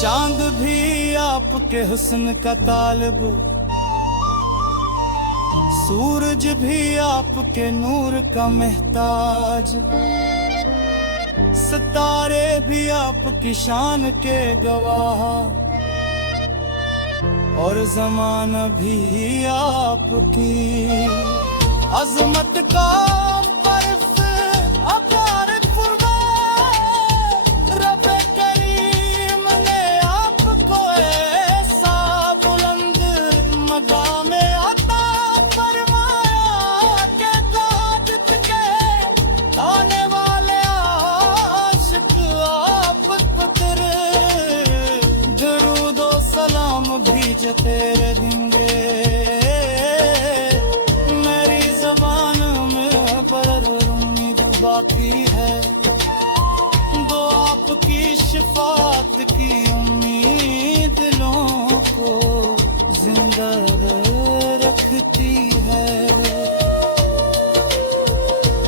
चांद भी आपके हुस्न का तालिब, सूरज भी आपके नूर का महताज, सितारे भी आपकी शान के गवाह, और ज़माना भी आपकी अज़मत का बर्फ़ अपार फरमाए। रब करीम ने आपको ऐसा बुलंद मकाम अता फरमाया कि ताजत के आने वाले आशिक आप पर दरूद व सलाम भेजते रहेंगे। मेरी ज़बान में पर उम्मीद बाकी है, दो आपकी शिफात की उम्मीद दिलों को जिंदा रखती है।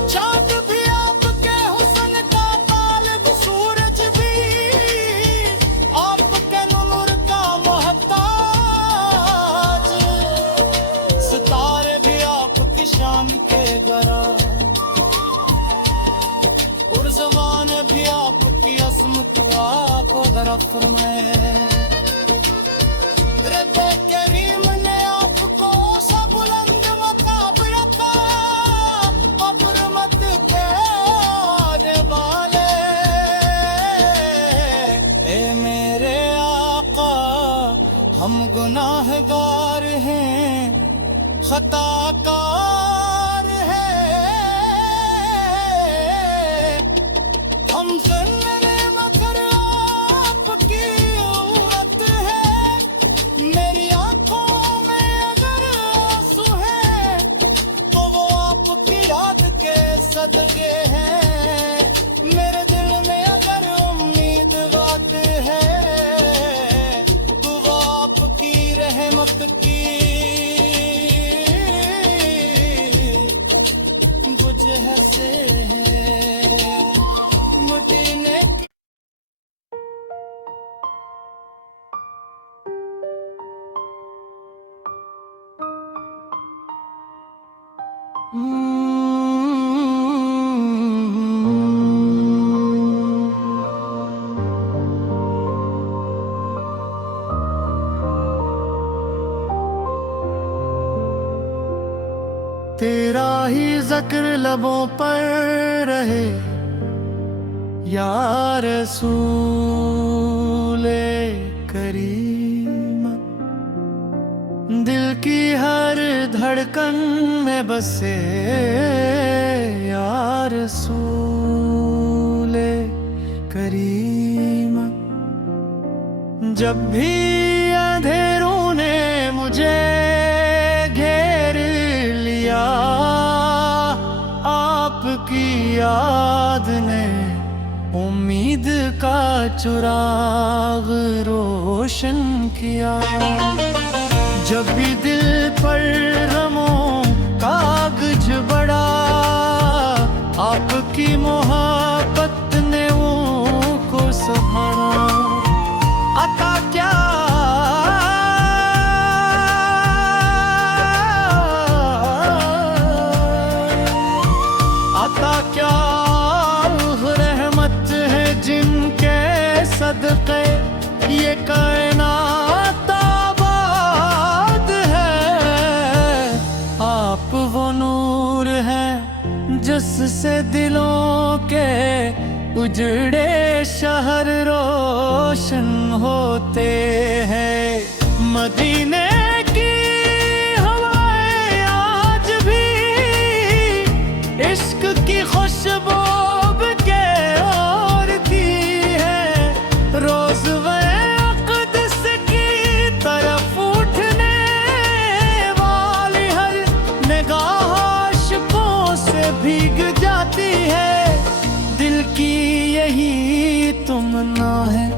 चाँद भी आपके हुस्न का तालिब, सूरज भी आपके नूर का मोहताज, सितारे भी आपकी शान के गरा, और ज़बान भी आपकी अज़मत को ज़रा फरमाए। रब करीम ने आपको सा बुलंद मकाम अता अबरमत के आने वाले। ए मेरे आका, हम गुनाहगार हैं, खताकार हैं, हम ज़िंदगी मगर आपकी उम्मत है। मेरी आंखों में अगर आंसू हैं तो वो आपकी याद के सदके हैं। मेरे दिल में अगर उम्मीद बात है तो वो आपकी रहमत की वजह से है। मदीने की तेरा ही ज़िक्र लबों पर रहे या रसूले करीम, दिल की हर धड़कन में बसे या रसूले करीम। जब भी अंधेरों ने मुझे घेर लिया, आपकी याद ने उम्मीद का चिराग रोशन किया। जब भी दिल पर गमों का कागज बड़ा, आपकी मोहब्बत ने वो को संभाला। अता क्या रहमत है जिनके सदक़े ये कायनात आबाद है। आप वो नूर हैं जिससे दिलों के उजड़े शहर रोशन होते हैं। मदीने की हवाएं आज भी इश्क की खुशबू के ओढ़ती है। रोज अक़दस की तरफ उठने वाली हर निगाह आशिकों से भीग जाती है। दिल की यही तमन्ना है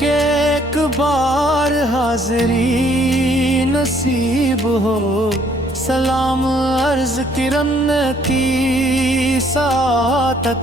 कि एक बार हाज़री नसीब हो। सलाम अर्ज़ किरण की सातत